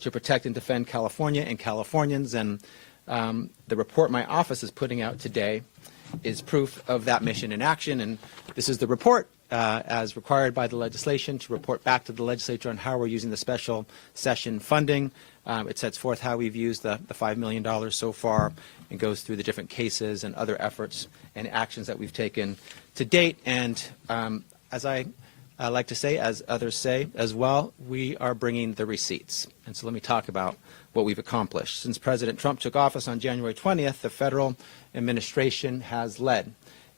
to protect and defend California and Californians. And the report my office is putting out today is proof of that mission in action. And this is the report, as required by the legislation, to report back to the legislature on how we're using the special session funding. It sets forth how we've used the $5 million so far and goes through the different cases and other efforts and actions that we've taken to date. And as I like to say, as others say as well, we are bringing the receipts. And so let me talk about what we've accomplished. Since President Trump took office on January 20th, the federal administration has led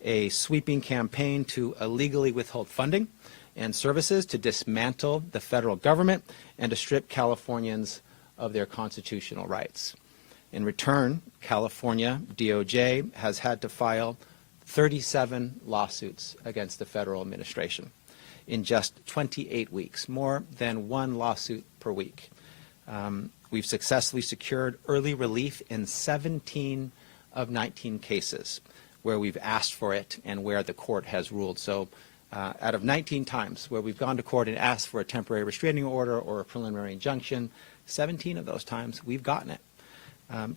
a sweeping campaign to illegally withhold funding and services, to dismantle the federal government, and to strip Californians of their constitutional rights. In return, California DOJ has had to file 37 lawsuits against the federal administration in just 28 weeks, more than one lawsuit per week. We've successfully secured early relief in 17 of 19 cases where we've asked for it and where the court has ruled. So out of 19 times where we've gone to court and asked for a temporary restraining order or a preliminary injunction, 17 of those times we've gotten it.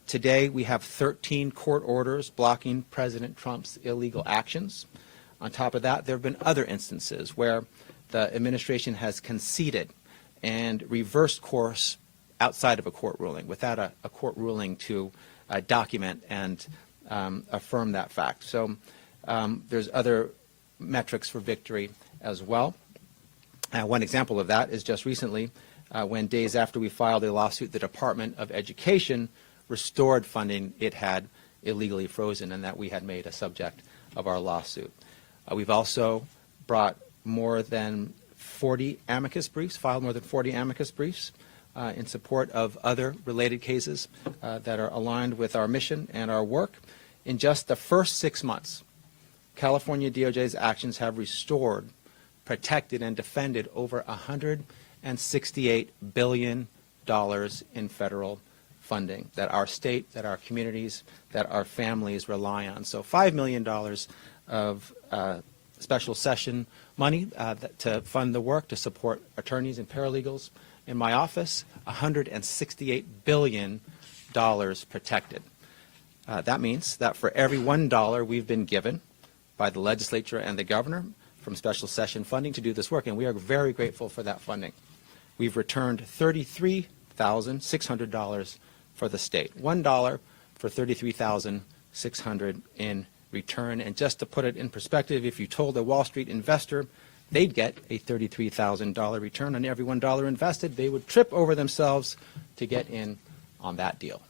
Today we have 13 court orders blocking President Trump's illegal actions. On top of that, there have been other instances where the administration has conceded and reversed course outside of a court ruling, without a court ruling to document and affirm that fact. So there's other metrics for victory as well. One example of that is just recently, when days after we filed a lawsuit, the Department of Education restored funding it had illegally frozen and that we had made a subject of our lawsuit. We've also brought more than 40 amicus briefs, filed more than 40 amicus briefs in support of other related cases that are aligned with our mission and our work. In just the first 6 months, California DOJ's actions have restored, protected, and defended over $168 billion in federal funding that our state, that our communities, that our families rely on. So $5 million of special session money to fund the work, to support attorneys and paralegals in my office, $168 billion protected. That means that for every $1 we've been given by the legislature and the governor from special session funding to do this work, and we are very grateful for that funding, we've returned $33,600 for the state. $1 for $33,600 in return. And just to put it in perspective, if you told a Wall Street investor they'd get a $33,000 return on every $1 invested, they would trip over themselves to get in on that deal.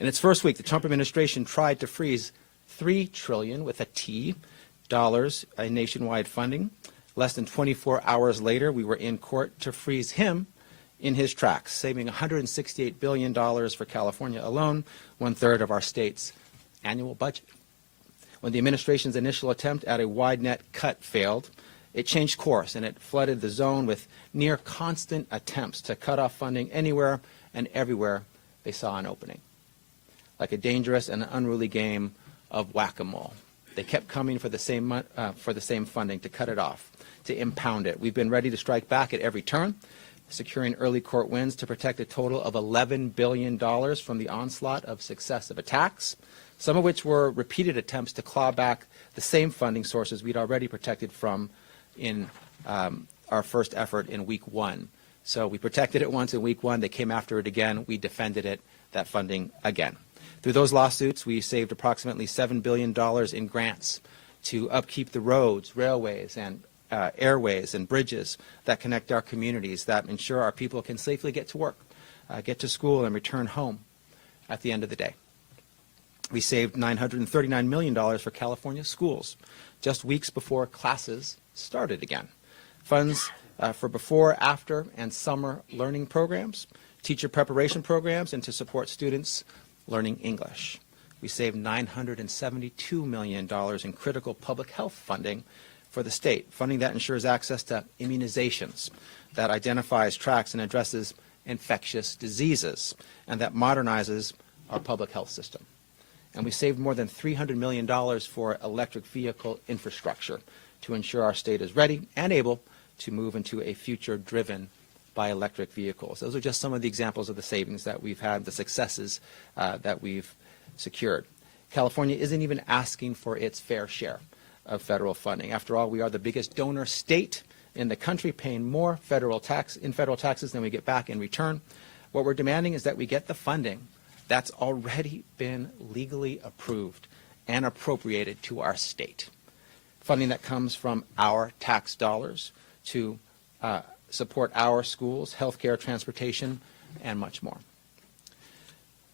In its first week, the Trump administration tried to freeze $3 trillion with a T dollars in nationwide funding. Less than 24 hours later, we were in court to freeze him in his tracks, saving $168 billion for California alone, 1/3 of our state's annual budget. When the administration's initial attempt at a wide net cut failed, it changed course and it flooded the zone with near constant attempts to cut off funding anywhere and everywhere they saw an opening. Like a dangerous and unruly game of whack-a-mole. They kept coming for the same funding, to cut it off, to impound it. We've been ready to strike back at every turn, securing early court wins to protect a total of $11 billion from the onslaught of successive attacks, some of which were repeated attempts to claw back the same funding sources we'd already protected from in our first effort in week 1. So we protected it once in week 1. They came after it again. We defended it, that funding again. Through those lawsuits, we saved approximately $7 billion in grants to upkeep the roads, railways, and airways and bridges that connect our communities, that ensure our people can safely get to work, get to school, and return home at the end of the day. We saved $939 million for California schools just weeks before classes started again. Funds for before, after, and summer learning programs, teacher preparation programs, and to support students learning English. We saved $972 million in critical public health funding for the state, funding that ensures access to immunizations, that identifies, tracks, and addresses infectious diseases, and that modernizes our public health system. And we saved more than $300 million for electric vehicle infrastructure to ensure our state is ready and able to move into a future-driven buy electric vehicles. Those are just some of the examples of the savings that we've had, the successes that we've secured. California isn't even asking for its fair share of federal funding. After all, we are the biggest donor state in the country, paying more federal taxes than we get back in return. What we're demanding is that we get the funding that's already been legally approved and appropriated to our state. Funding that comes from our tax dollars to support our schools, healthcare, transportation, and much more.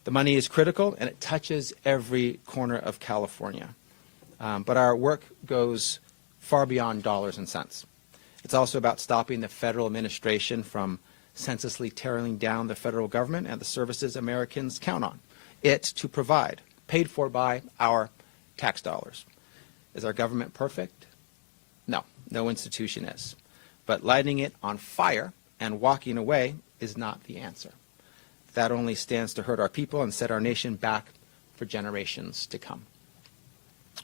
The money is critical, and it touches every corner of California. But our work goes far beyond dollars and cents. It's also about stopping the federal administration from senselessly tearing down the federal government and the services Americans count on it to provide, paid for by our tax dollars. Is our government perfect? No, no institution is. But lighting it on fire and walking away is not the answer. That only stands to hurt our people and set our nation back for generations to come.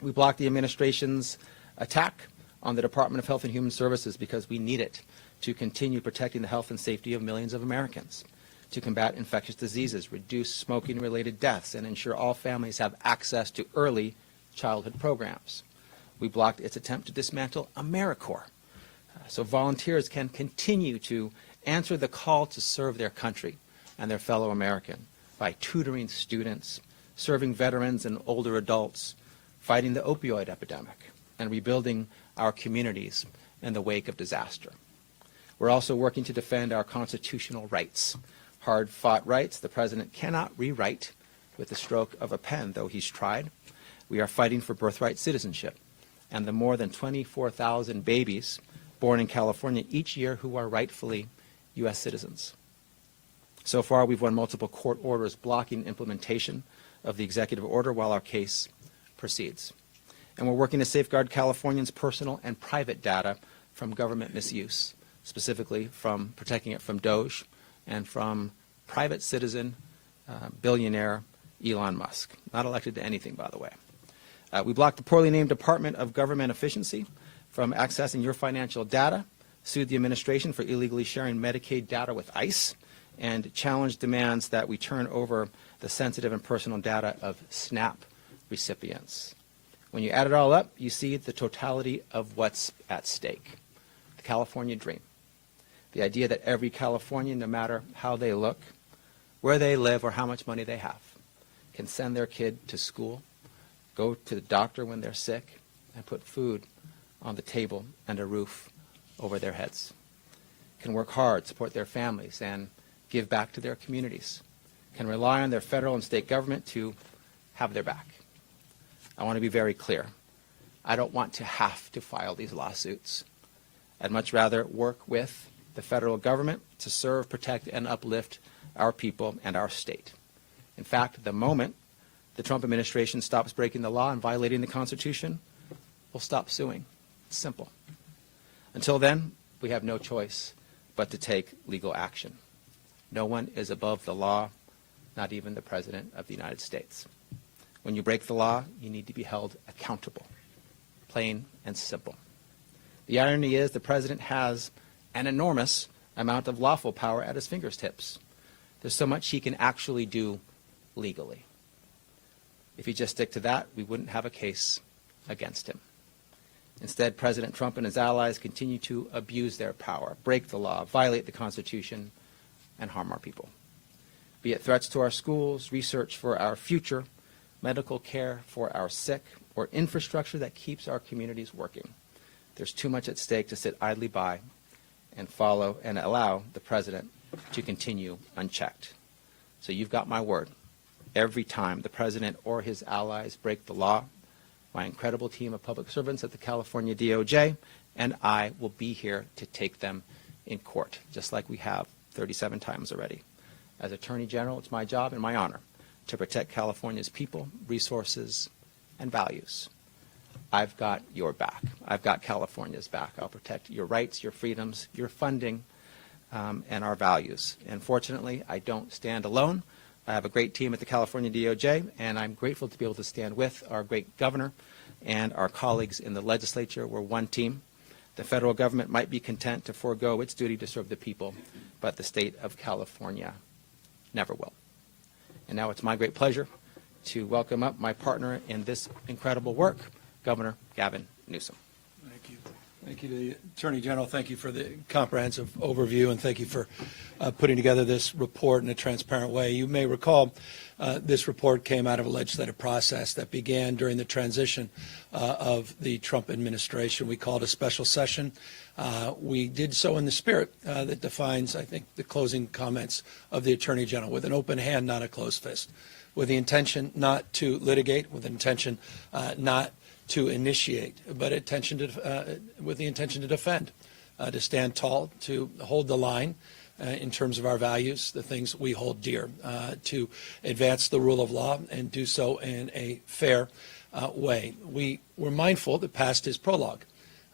We blocked the administration's attack on the Department of Health and Human Services because we need it to continue protecting the health and safety of millions of Americans, to combat infectious diseases, reduce smoking-related deaths, and ensure all families have access to early childhood programs. We blocked its attempt to dismantle AmeriCorps so volunteers can continue to answer the call to serve their country and their fellow American by tutoring students, serving veterans and older adults, fighting the opioid epidemic, and rebuilding our communities in the wake of disaster. We're also working to defend our constitutional rights, hard-fought rights the president cannot rewrite with the stroke of a pen, though he's tried. We are fighting for birthright citizenship and the more than 24,000 babies born in California each year who are rightfully U.S. citizens. So far, we've won multiple court orders blocking implementation of the executive order while our case proceeds. And we're working to safeguard Californians' personal and private data from government misuse, specifically from protecting it from DOJ and from private citizen billionaire Elon Musk, not elected to anything, by the way. We blocked the poorly named Department of Government Efficiency from accessing your financial data, sued the administration for illegally sharing Medicaid data with ICE, and challenged demands that we turn over the sensitive and personal data of SNAP recipients. When you add it all up, you see the totality of what's at stake. The California dream. The idea that every Californian, no matter how they look, where they live, or how much money they have, can send their kid to school, go to the doctor when they're sick, and put food on the table and a roof over their heads. Can work hard, support their families, and give back to their communities. Can rely on their federal and state government to have their back. I want to be very clear. I don't want to have to file these lawsuits. I'd much rather work with the federal government to serve, protect, and uplift our people and our state. In fact, the moment the Trump administration stops breaking the law and violating the Constitution, we'll stop suing. It's simple. Until then, we have no choice but to take legal action. No one is above the law, not even the President of the United States. When you break the law, you need to be held accountable, plain and simple. The irony is the President has an enormous amount of lawful power at his fingertips. There's so much he can actually do legally. If he just stick to that, we wouldn't have a case against him. Instead, President Trump and his allies continue to abuse their power, break the law, violate the Constitution, and harm our people. Be it threats to our schools, research for our future, medical care for our sick, or infrastructure that keeps our communities working. There's too much at stake to sit idly by and follow and allow the President to continue unchecked. So you've got my word. Every time the President or his allies break the law, my incredible team of public servants at the California DOJ and I will be here to take them in court, just like we have 37 times already. As Attorney General, it's my job and my honor to protect California's people, resources, and values. I've got your back. I've got California's back. I'll protect your rights, your freedoms, your funding, and our values. And fortunately, I don't stand alone. I have a great team at the California DOJ, and I'm grateful to be able to stand with our great governor and our colleagues in the legislature. We're one team. The federal government might be content to forego its duty to serve the people, but the state of California never will. And now it's my great pleasure to welcome up my partner in this incredible work, Governor Gavin Newsom. Thank you. Thank you to the Attorney General. Thank you for the comprehensive overview, and thank you for putting together this report in a transparent way. You may recall this report came out of a legislative process that began during the transition of the Trump administration. We called a special session. We did so in the spirit that defines, I think, the closing comments of the Attorney General, with an open hand, not a closed fist, with the intention not to litigate, with the intention not to initiate, but with the intention to defend, to stand tall, to hold the line in terms of our values, the things we hold dear, to advance the rule of law and do so in a fair way. We were mindful that past his prologue,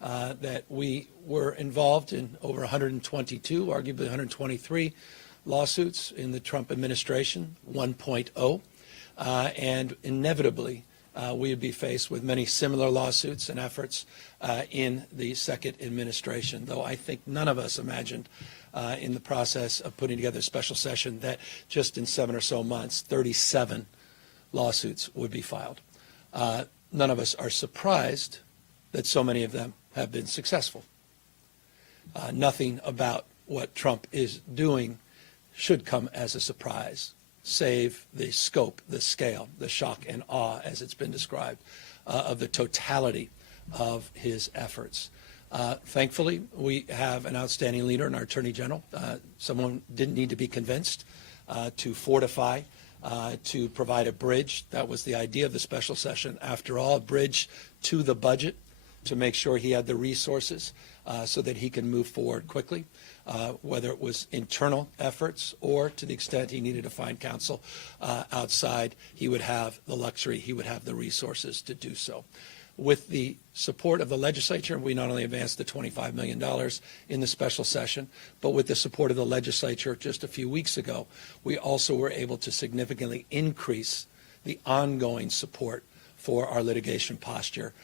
that we were involved in over 122, arguably 123 lawsuits in the Trump administration, 1.0, and inevitably we would be faced with many similar lawsuits and efforts in the second administration, though I think none of us imagined in the process of putting together a special session that just in 7 or so months, 37 lawsuits would be filed. None of us are surprised that so many of them have been successful. Nothing about what Trump is doing should come as a surprise, save the scope, the scale, the shock and awe, as it's been described, of the totality of his efforts. Thankfully, we have an outstanding leader in our Attorney General. Someone didn't need to be convinced to fortify, to provide a bridge. That was the idea of the special session. After all, a bridge to the budget to make sure he had the resources so that he can move forward quickly, whether it was internal efforts or to the extent he needed to find counsel outside, he would have the luxury, he would have the resources to do so. With the support of the legislature, we not only advanced the $25 million in the special session, but with the support of the legislature just a few weeks ago, we also were able to significantly increase the ongoing support for our litigation posture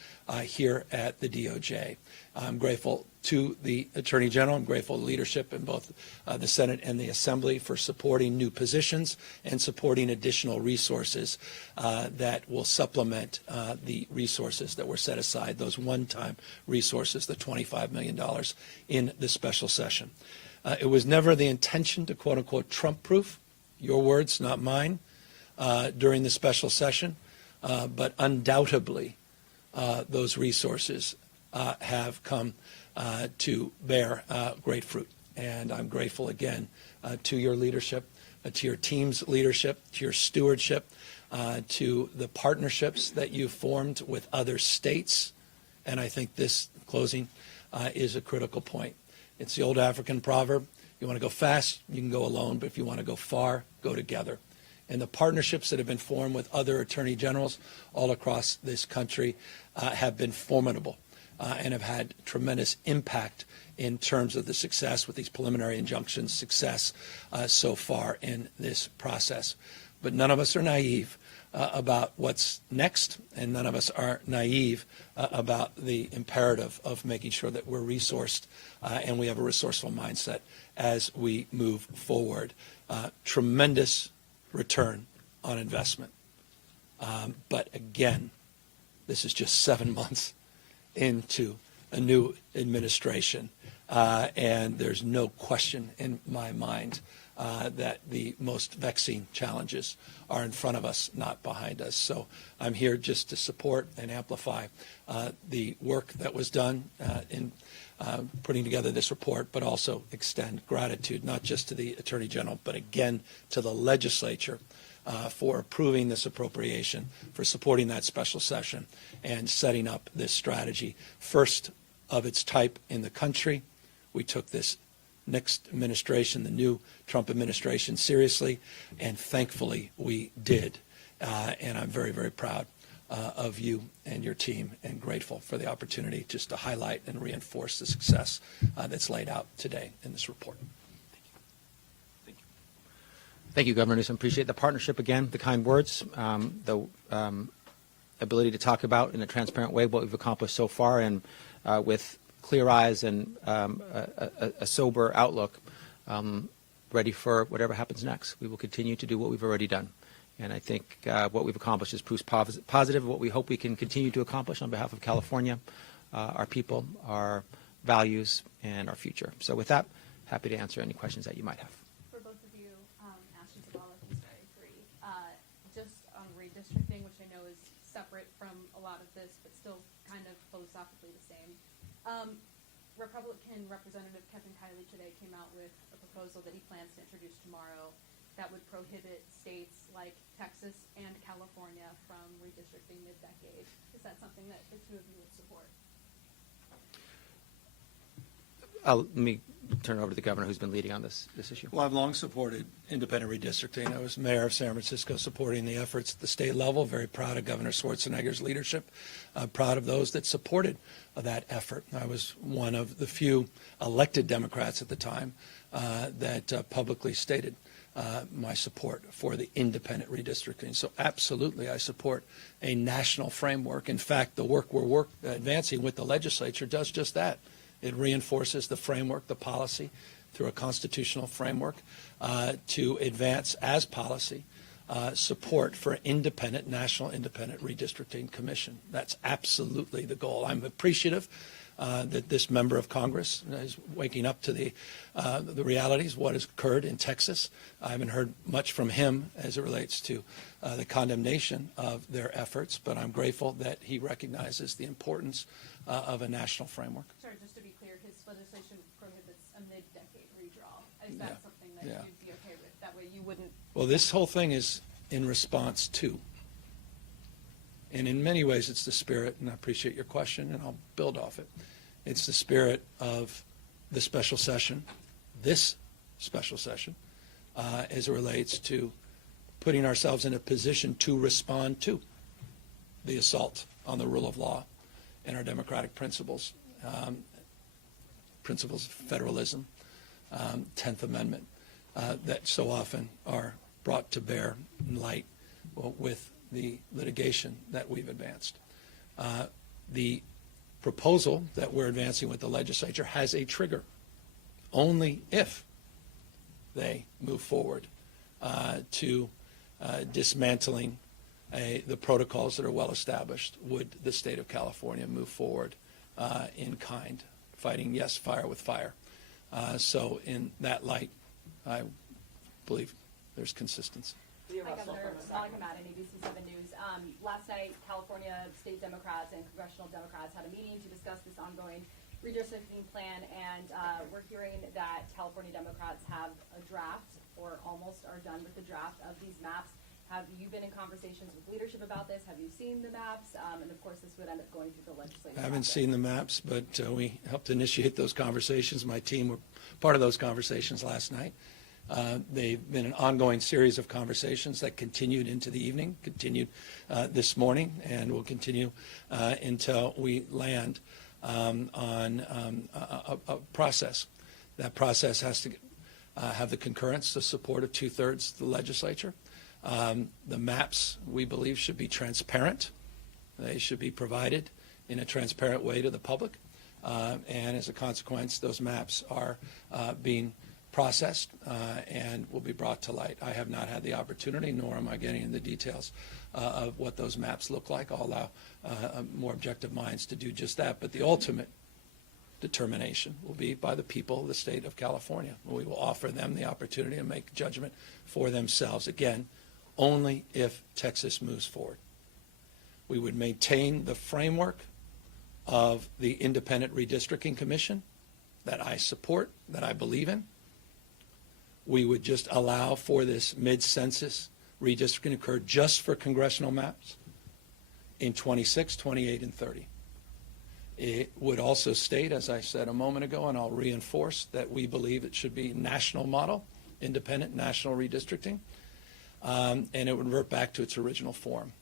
here at the DOJ. I'm grateful to the Attorney General. I'm grateful to leadership in both the Senate and the Assembly for supporting new positions and supporting additional resources that will supplement the resources that were set aside, those one-time resources, the $25 million in the special session. It was never the intention to quote-unquote Trump-proof, your words, not mine, during the special session, but undoubtedly those resources have come to bear great fruit. And I'm grateful again to your leadership, to your team's leadership, to your stewardship, to the partnerships that you've formed with other states. And I think this closing is a critical point. It's the old African proverb, you want to go fast, you can go alone, but if you want to go far, go together. And the partnerships that have been formed with other attorney generals all across this country have been formidable and have had tremendous impact in terms of the success with these preliminary injunctions, success so far in this process. But none of us are naive about what's next, and none of us are naive about the imperative of making sure that we're resourced and we have a resourceful mindset as we move forward. Tremendous return on investment. But again, this is just 7 months into a new administration. And there's no question in my mind that the most vexing challenges are in front of us, not behind us. So I'm here just to support and amplify the work that was done in putting together this report, but also extend gratitude not just to the Attorney General, but again to the legislature for approving this appropriation, for supporting that special session, and setting up this strategy, first of its type in the country. We took this next administration, the new Trump administration, seriously, and thankfully we did. And I'm very, very proud of you and your team, and grateful for the opportunity just to highlight and reinforce the success that's laid out today in this report. Thank you, Governor Newsom. Appreciate the partnership again, the kind words, the ability to talk about in a transparent way what we've accomplished so far, and with clear eyes and a sober outlook, ready for whatever happens next. We will continue to do what we've already done. And I think what we've accomplished is proof positive of what we hope we can continue to accomplish on behalf of California, our people, our values, and our future. So with that, happy to answer any questions that you might have. For both of you, Ashton Zavala, who's very free, just on redistricting, which I know is separate from a lot of this, but still kind of philosophically the same. Republican Representative Kevin Kiley today came out with a proposal that he plans to introduce tomorrow that would prohibit states like Texas and California from redistricting mid-decade. Is that something that the two of you would support? Let me turn it over to the governor who's been leading on this issue. Well, I've long supported independent redistricting. I was mayor of San Francisco supporting the efforts at the state level. Very proud of Governor Schwarzenegger's leadership. Proud of those that supported that effort. I was one of the few elected Democrats at the time that publicly stated my support for the independent redistricting. So absolutely, I support a national framework. In fact, the work we're advancing with the legislature does just that. It reinforces the framework, the policy, through a constitutional framework to advance as policy support for national independent redistricting commission. That's absolutely the goal. I'm appreciative that this member of Congress is waking up to the realities, what has occurred in Texas. I haven't heard much from him as it relates to the condemnation of their efforts, but I'm grateful that he recognizes the importance of a national framework. Sorry, just to be clear, his legislation prohibits a mid-decade redraw. Is that something that you'd be okay with? That way you wouldn't... Well, this whole thing is in response to, and in many ways it's the spirit, and I appreciate your question, and I'll build off it. It's the spirit of the special session, this special session, as it relates to putting ourselves in a position to respond to the assault on the rule of law and our democratic principles, principles of federalism, 10th Amendment, that so often are brought to bear in light with the litigation that we've advanced. The proposal that we're advancing with the legislature has a trigger. Only if they move forward to dismantling the protocols that are well established would the state of California move forward in kind, fighting, yes, fire with fire. So in that light, I believe there's consistency. Hi, Governor. Monica Madden, ABC 7 News. Last night, California state Democrats and congressional Democrats had a meeting to discuss this ongoing redistricting plan, and we're hearing that California Democrats have a draft, or almost are done with the draft of these maps. Have you been in conversations with leadership about this? Have you seen the maps? And of course, this would end up going through the legislature. I haven't seen the maps, but we helped initiate those conversations. My team were part of those conversations last night. They've been an ongoing series of conversations that continued into the evening, continued this morning, and will continue until we land on a process. That process has to have the concurrence, the support of 2/3 of the legislature. The maps, we believe, should be transparent. They should be provided in a transparent way to the public. And as a consequence, those maps are being processed and will be brought to light. I have not had the opportunity, nor am I getting into the details of what those maps look like. I'll allow more objective minds to do just that. But the ultimate determination will be by the people of the state of California. We will offer them the opportunity to make judgment for themselves. Again, only if Texas moves forward. We would maintain the framework of the Independent Redistricting Commission that I support, that I believe in. We would just allow for this mid-census redistricting to occur just for congressional maps in 26, 28, and 30. It would also state, as I said a moment ago, and I'll reinforce, that we believe it should be national model, independent national redistricting, and it would revert back to its original form.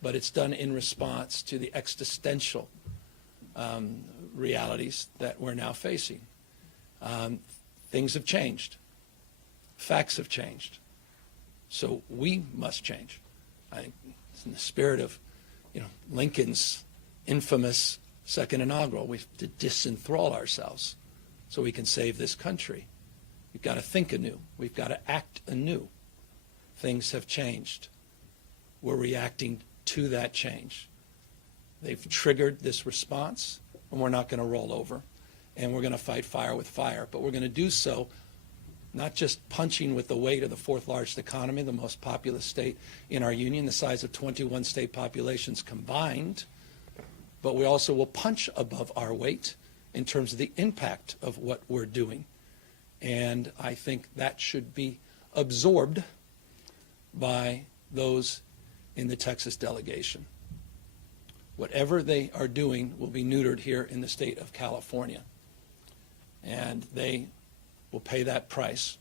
But it's done in response to the existential realities that we're now facing. Things have changed. Facts have changed. So we must change. I think it's in the spirit of, Lincoln's infamous second inaugural. We have to disenthrall ourselves so we can save this country. We've got to think anew. We've got to act anew. Things have changed. We're reacting to that change. They've triggered this response, and we're not going to roll over. And we're going to fight fire with fire. But we're going to do so not just punching with the weight of the fourth largest economy, the most populous state in our union, the size of 21 state populations combined, but we also will punch above our weight in terms of the impact of what we're doing. And I think that should be absorbed by those in the Texas delegation. Whatever they are doing will be neutered here in the state of California. And they will pay that price.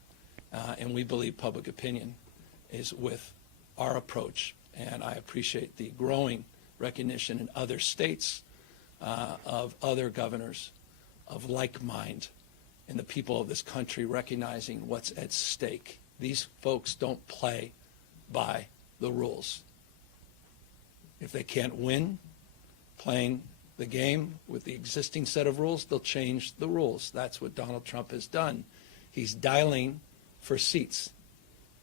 And we believe public opinion is with our approach. And I appreciate the growing recognition in other states, of other governors, of like mind, and the people of this country recognizing what's at stake. These folks don't play by the rules. If they can't win playing the game with the existing set of rules, they'll change the rules. That's what Donald Trump has done. He's dialing for seats.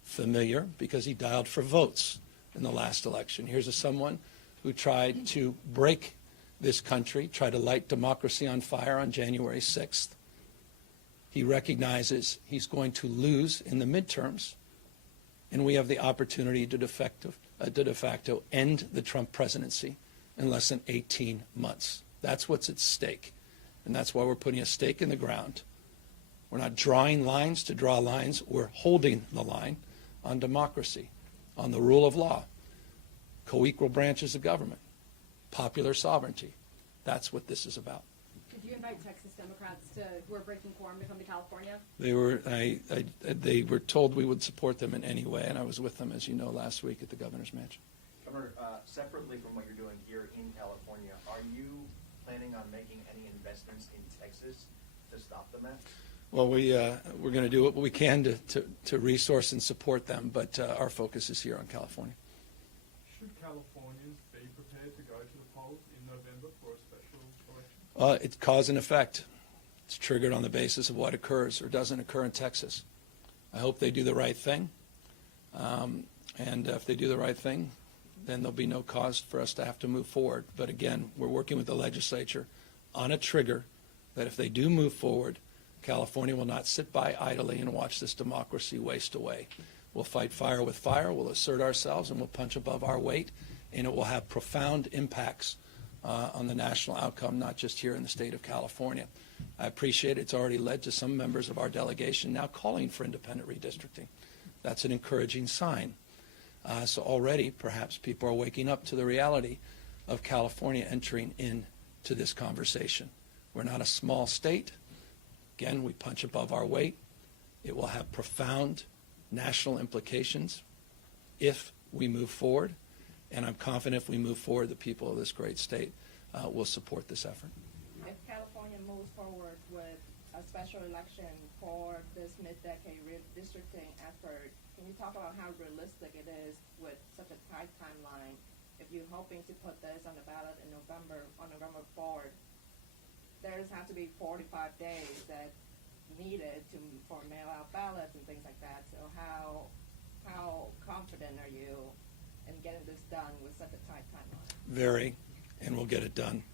Familiar, because he dialed for votes in the last election. Here's someone who tried to break this country, tried to light democracy on fire on January 6th. He recognizes he's going to lose in the midterms, and we have the opportunity to de facto end the Trump presidency in less than 18 months. That's what's at stake, and that's why we're putting a stake in the ground. We're not drawing lines to draw lines. We're holding the line on democracy, on the rule of law, co-equal branches of government, popular sovereignty. That's what this is about. Did you invite Texas Democrats who are breaking quorum to come to California? They were told we would support them in any way, and I was with them, as you know, last week at the governor's mansion. Governor, separately from what you're doing here in California, are you planning on making any investments in Texas to stop the mess? Well, we're going to do what we can to resource and support them, but our focus is here on California. Should Californians be prepared to go to the polls in November for a special election? It's cause and effect. It's triggered on the basis of what occurs or doesn't occur in Texas. I hope they do the right thing. And if they do the right thing, then there'll be no cause for us to have to move forward. But again, we're working with the legislature on a trigger that if they do move forward, California will not sit by idly and watch this democracy waste away. We'll fight fire with fire, we'll assert ourselves, and we'll punch above our weight, and it will have profound impacts on the national outcome, not just here in the state of California. I appreciate it's already led to some members of our delegation now calling for independent redistricting. That's an encouraging sign. So already, perhaps, people are waking up to the reality of California entering into this conversation. We're not a small state. Again, we punch above our weight. It will have profound national implications if we move forward. And I'm confident if we move forward, the people of this great state will support this effort. If California moves forward with a special election for this mid-decade redistricting effort, can you talk about how realistic it is with such a tight timeline? If you're hoping to put this on the ballot in November, on November 4th, there's have to be 45 days that needed for mail-out ballots and things like that. So how confident are you in getting this done with such a tight timeline? Very, and we'll get it done.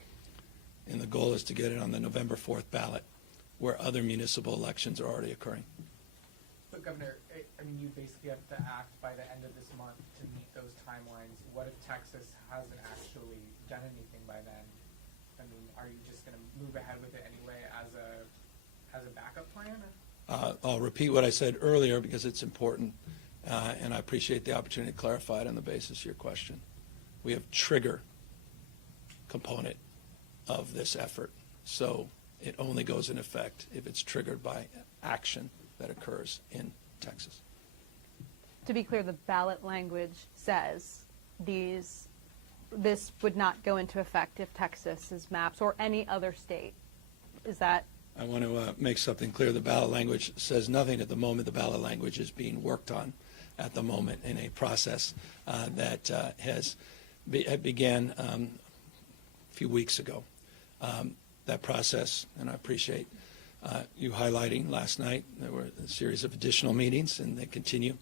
And the goal is to get it on the November 4th ballot, where other municipal elections are already occurring. But Governor, I mean, you basically have to act by the end of this month to meet those timelines. What if Texas hasn't actually done anything by then? I mean, are you just going to move ahead with it anyway as a backup plan? I'll repeat what I said earlier because it's important, and I appreciate the opportunity to clarify it on the basis of your question. We have trigger component of this effort, so it only goes in effect if it's triggered by action that occurs in Texas. To be clear, the ballot language says this would not go into effect if Texas's maps or any other state. Is that? I want to make something clear. The ballot language says nothing at the moment. The ballot language is being worked on at the moment in a process that began a few weeks ago. that process, and I appreciate you highlighting last night. There were a series of additional meetings, and they continue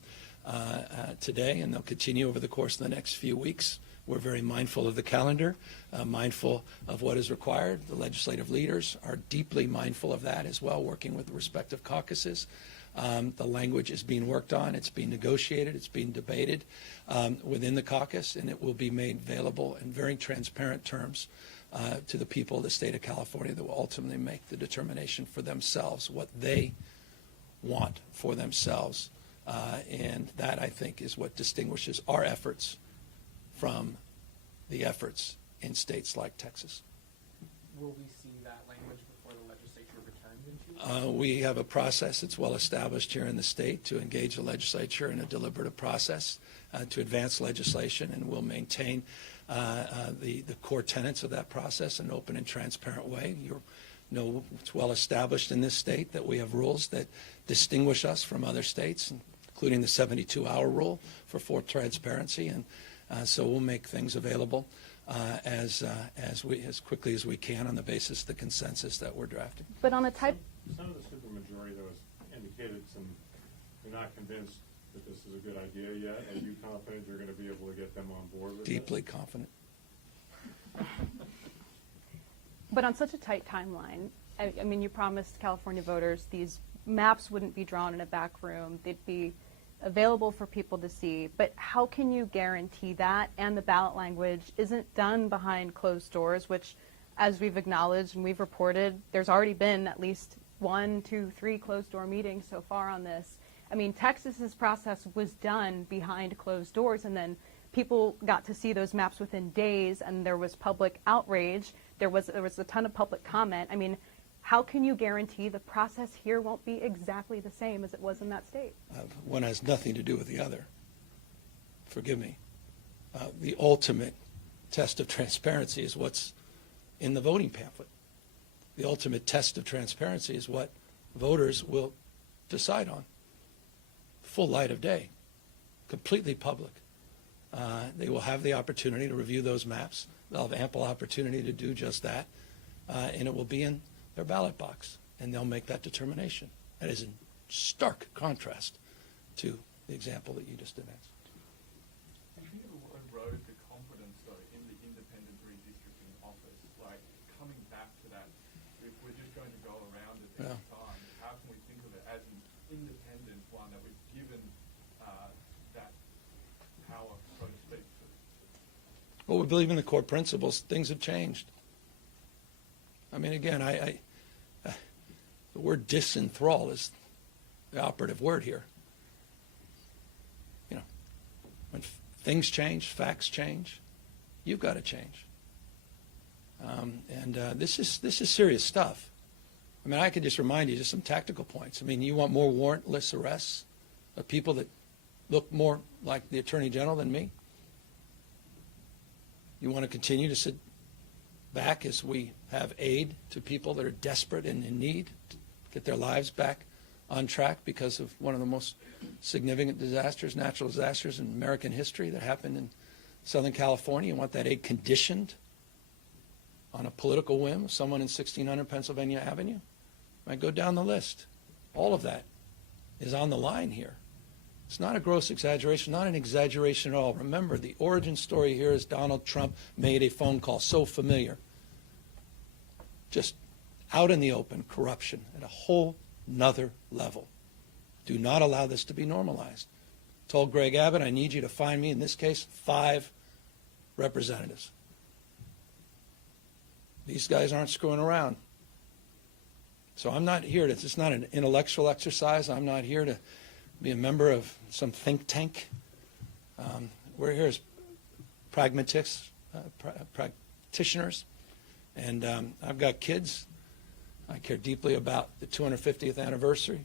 today, and they'll continue over the course of the next few weeks. We're very mindful of the calendar, mindful of what is required. The legislative leaders are deeply mindful of that as well, working with the respective caucuses. The language is being worked on. It's being negotiated. It's being debated within the caucus, and it will be made available in very transparent terms to the people of the state of California that will ultimately make the determination for themselves, what they want for themselves. And that, I think, is what distinguishes our efforts from the efforts in states like Texas. Will we see that language before the legislature returns into? We have a process that's well established here in the state to engage the legislature in a deliberative process to advance legislation, and we'll maintain the core tenets of that process in an open and transparent way. You know, it's well established in this state that we have rules that distinguish us from other states, including the 72-hour rule for full transparency, and so we'll make things available as quickly as we can on the basis of the consensus that we're drafting. But on the type, Some of the supermajority, though, has indicated they're not convinced that this is a good idea yet. Are you confident you're going to be able to get them on board with Deeply confident. but on such a tight timeline, I mean, you promised California voters these maps wouldn't be drawn in a back room. They'd be available for people to see. But how can you guarantee that and the ballot language isn't done behind closed doors, which, as we've acknowledged and we've reported, there's already been at least 1, 2, 3 closed-door meetings so far on this. I mean, Texas's process was done behind closed doors, and then people got to see those maps within days, and there was public outrage. There was a ton of public comment. I mean, how can you guarantee the process here won't be exactly the same as it was in that state? One has nothing to do with the other. Forgive me. The ultimate test of transparency is what's in the voting pamphlet. The ultimate test of transparency is what voters will decide on. Full light of day, completely public. They will have the opportunity to review those maps. They'll have ample opportunity to do just that, and it will be in their ballot box, and they'll make that determination. That is in stark contrast to the example that you just announced. Do you think it will erode the confidence, though, in the independent redistricting office? Like, coming back to that, if we're just going to go around it every time, how can we think of it as an independent one that we've given that power, so to speak? Well, we believe in the core principles. Things have changed. I mean, again, the word disenthrall is the operative word here. You know, when things change, facts change, you've got to change. This is serious stuff. I mean, I could just remind you just some tactical points. I mean, you want more warrantless arrests of people that look more like the Attorney General than me? You want to continue to sit back as we have aid to people that are desperate and in need to get their lives back on track because of one of the most significant disasters, natural disasters in American history that happened in Southern California? You want that aid conditioned on a political whim of someone in 1600 Pennsylvania Avenue? I go down the list. All of that is on the line here. It's not a gross exaggeration, not an exaggeration at all. Remember, the origin story here is Donald Trump made a phone call, so familiar. Just out in the open, corruption at a whole nother level. Do not allow this to be normalized. Told Greg Abbott, I need you to find me, in this case, 5 representatives. These guys aren't screwing around. So I'm not here to, it's not an intellectual exercise. I'm not here to be a member of some think tank. We're here as pragmatists, practitioners, and I've got kids. I care deeply about the 250th anniversary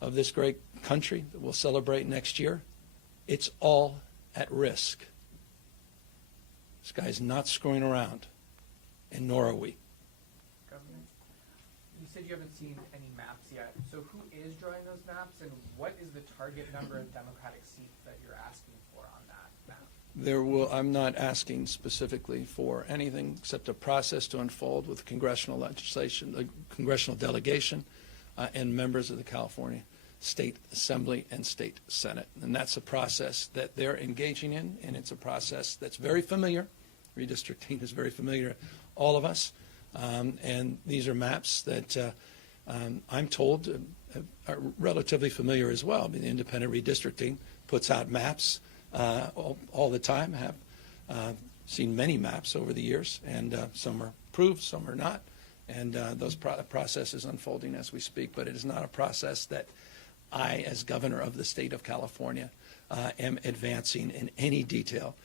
of this great country that we'll celebrate next year. It's all at risk. This guy's not screwing around, and nor are we. Governor, you said you haven't seen any maps yet. So who is drawing those maps, and what is the target number of Democratic seats that you're asking for on that map? I'm not asking specifically for anything except a process to unfold with congressional legislation, the congressional delegation, and members of the California State Assembly and State Senate. And that's a process that they're engaging in, and it's a process that's very familiar. Redistricting is very familiar to all of us. And these are maps that I'm told are relatively familiar as well. I mean, independent redistricting puts out maps all the time. Have seen many maps over the years, and some are approved, some are not. And those process is unfolding as we speak, but it is not a process that I, as governor of the state of California, am advancing in any detail.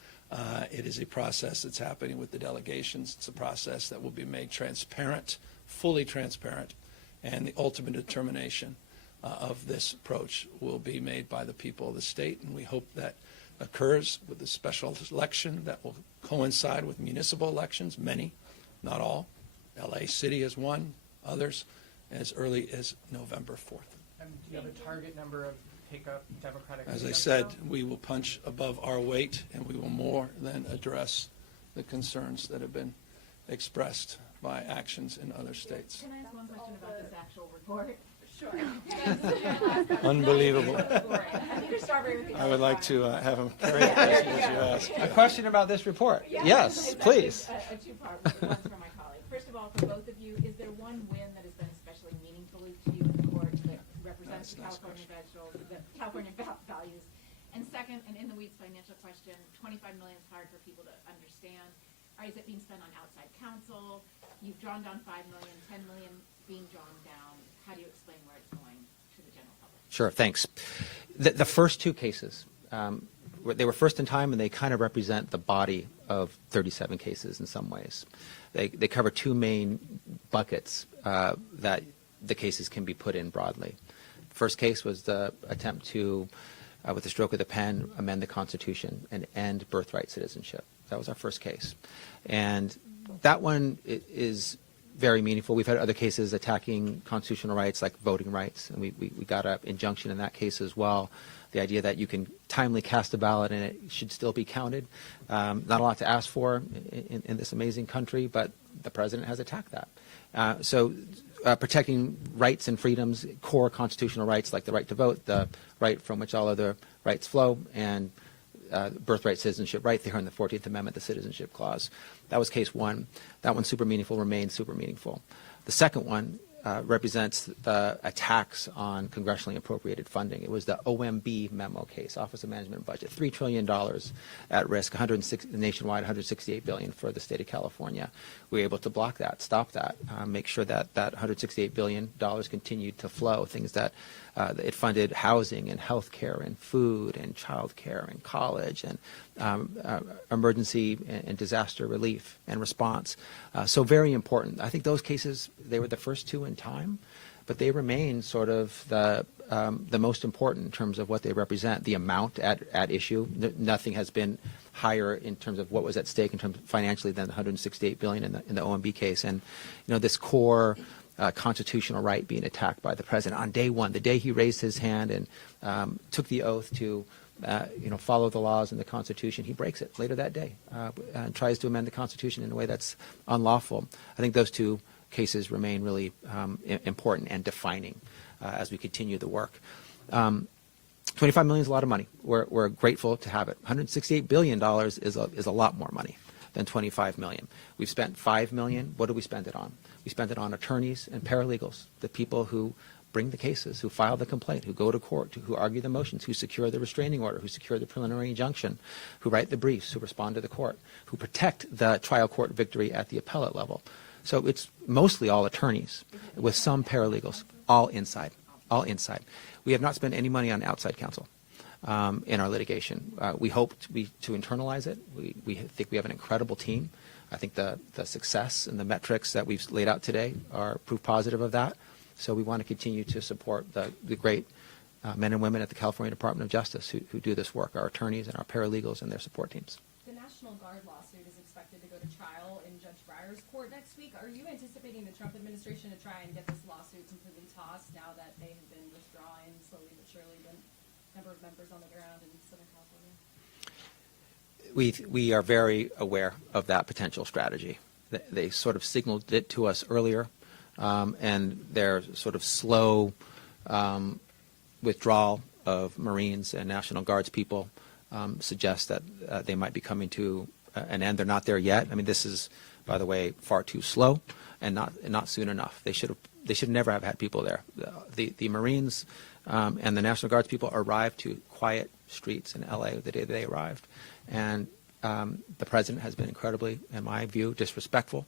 It is a process that's happening with the delegations. It's a process that will be made transparent, fully transparent, and the ultimate determination of this approach will be made by the people of the state, and we hope that occurs with the special election that will coincide with municipal elections, many, not all. LA City has one, others as early as November 4th. And do you have a target number of Democratic? As I said, we will punch above our weight, and we will more than address the concerns that have been expressed by actions in other states. Can I ask one question about this actual report? Sure. Unbelievable. I think there's strawberry with I would like to have him carry the question as you ask. A question about this report? Yes, please. A two-part one for my colleague. First of all, for both of you, is there one win that has been especially meaningful to you in court that represents the California values? And second, and in the weeds financial question, $25 million is hard for people to understand. Is it being spent on outside counsel? You've drawn down $5 million, $10 million being drawn down. How do you explain where it's going to the general public? Sure, thanks. The first two cases, they were first in time, and they kind of represent the body of 37 cases in some ways. They cover two main buckets that the cases can be put in broadly. The first case was the attempt to, with the stroke of the pen, amend the Constitution and end birthright citizenship. That was our first case. And that one is very meaningful. We've had other cases attacking constitutional rights like voting rights, and we got an injunction in that case as well. The idea that you can timely cast a ballot and it should still be counted. Not a lot to ask for in this amazing country, but the president has attacked that. So protecting rights and freedoms, core constitutional rights like the right to vote, the right from which all other rights flow, and birthright citizenship right there in the 14th Amendment, the Citizenship Clause. That was case one. That one's super meaningful, remains super meaningful. The second one represents the attacks on congressionally appropriated funding. It was the OMB memo case, Office of Management and Budget, $3 trillion at risk, nationwide, $168 billion for the state of California. We were able to block that, stop that, make sure that that $168 billion continued to flow, things that it funded housing and health care and food and child care and college and emergency and disaster relief and response. So very important. I think those cases, they were the first two in time, but they remain sort of the most important in terms of what they represent, the amount at issue. Nothing has been higher in terms of what was at stake in terms of financially than the $168 billion in the OMB case. And, this core constitutional right being attacked by the president on day one, the day he raised his hand and took the oath to follow the laws and the Constitution, he breaks it later that day and tries to amend the Constitution in a way that's unlawful. I think those two cases remain really important and defining as we continue the work. $25 million is a lot of money. We're grateful to have it. $168 billion is a lot more money than $25 million. We've spent $5 million. What do we spend it on? We spend it on attorneys and paralegals, the people who bring the cases, who file the complaint, who go to court, who argue the motions, who secure the restraining order, who secure the preliminary injunction, who write the briefs, who respond to the court, who protect the trial court victory at the appellate level. So it's mostly all attorneys with some paralegals, all inside. We have not spent any money on outside counsel in our litigation. We hope to internalize it. We think we have an incredible team. I think the success and the metrics that we've laid out today are proof positive of that. So we want to continue to support the great men and women at the California Department of Justice who do this work, our attorneys and our paralegals and their support teams. The National Guard lawsuit is expected to go to trial in Judge Breyer's court next week. Are you anticipating the Trump administration to try and get this lawsuit completely tossed now that they have been withdrawing slowly but surely the number of members on the ground in Southern California? We are very aware of that potential strategy. They sort of signaled it to us earlier, and their sort of slow withdrawal of Marines and National Guards people suggests that they might be coming to an end. They're not there yet. I mean, this is, by the way, far too slow and not soon enough. They should never have had people there. The Marines and the National Guards people arrived to quiet streets in L.A. the day they arrived. And the president has been incredibly, in my view, disrespectful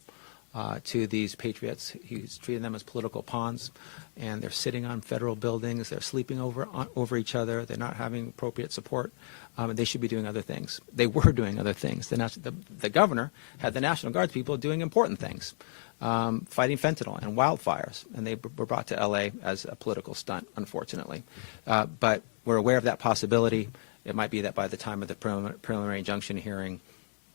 to these patriots. He's treating them as political pawns, and they're sitting on federal buildings. They're sleeping over each other. They're not having appropriate support. And they should be doing other things. They were doing other things. The governor had the National Guards people doing important things, fighting fentanyl and wildfires, and they were brought to L.A. as a political stunt, unfortunately. But we're aware of that possibility. It might be that by the time of the preliminary injunction hearing,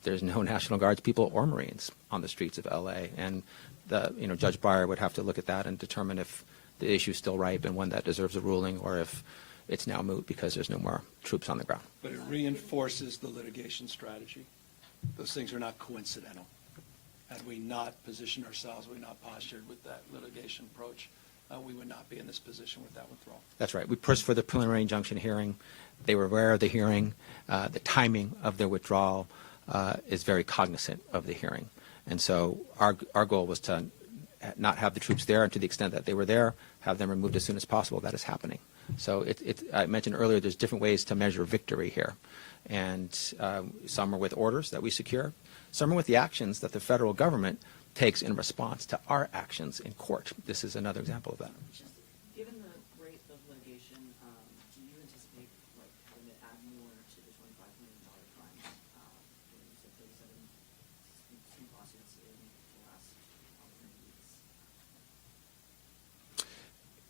there's no National Guards people or Marines on the streets of L.A. And Judge Breyer would have to look at that and determine if the issue is still ripe and one that deserves a ruling, or if it's now moot because there's no more troops on the ground. But it reinforces the litigation strategy. Those things are not coincidental. Had we not positioned ourselves, we not postured with that litigation approach, we would not be in this position with that withdrawal. That's right. We pushed for the preliminary injunction hearing. They were aware of the hearing. The timing of their withdrawal is very cognizant of the hearing. And so our goal was to not have the troops there, and to the extent that they were there, have them removed as soon as possible. That is happening. So I mentioned earlier there's different ways to measure victory here. And some are with orders that we secure. Some are with the actions that the federal government takes in response to our actions in court. This is another example of that. Just given the rate of litigation, do you anticipate having to add more to the $25 million fine? You said 37 lawsuits in the last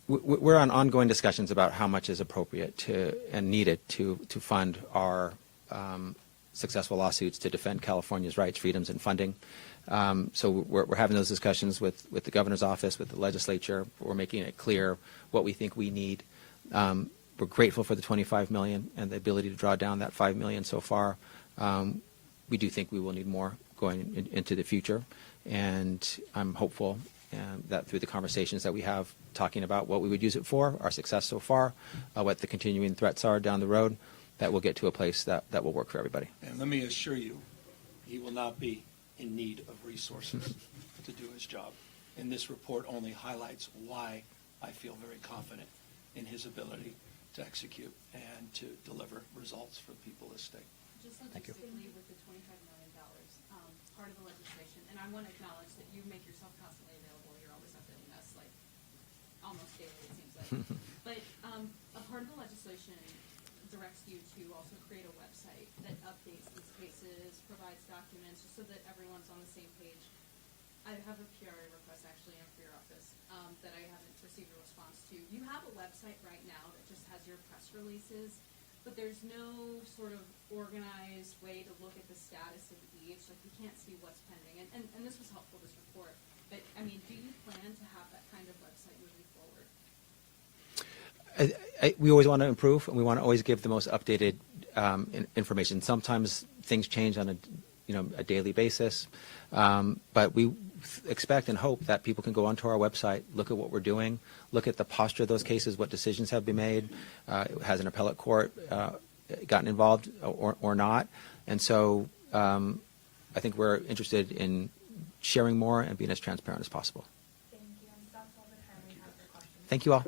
3 weeks. We're on ongoing discussions about how much is appropriate and needed to fund our successful lawsuits to defend California's rights, freedoms, and funding. So we're having those discussions with the governor's office, with the legislature. We're making it clear what we think we need. We're grateful for the $25 million and the ability to draw down that $5 million so far. We do think we will need more going into the future, and I'm hopeful that through the conversations that we have talking about what we would use it for, our success so far, what the continuing threats are down the road, that we'll get to a place that will work for everybody. And let me assure you, he will not be in need of resources to do his job. And this report only highlights why I feel very confident in his ability to execute and to deliver results for the people of the state. Just logistically with the $25 million, part of the legislation, and I want to acknowledge that you make yourself constantly available. You're always updating us, like, almost daily, it seems like. But a part of the legislation directs you to also create a website that updates these cases, provides documents, just so that everyone's on the same page. I have a PRA request actually in for your office that I haven't received a response to. You have a website right now that just has your press releases, but there's no sort of organized way to look at the status of each. Like, we can't see what's pending. And this was helpful, this report. But, I mean, do you plan to have that kind of website moving forward? We always want to improve, and we want to always give the most updated information. Sometimes things change on a daily basis, but we expect and hope that people can go onto our website, look at what we're doing, look at the posture of those cases, what decisions have been made, has an appellate court gotten involved or not. And so I think we're interested in sharing more and being as transparent as possible. Thank you. That's all the time we have for questions. Thank you all.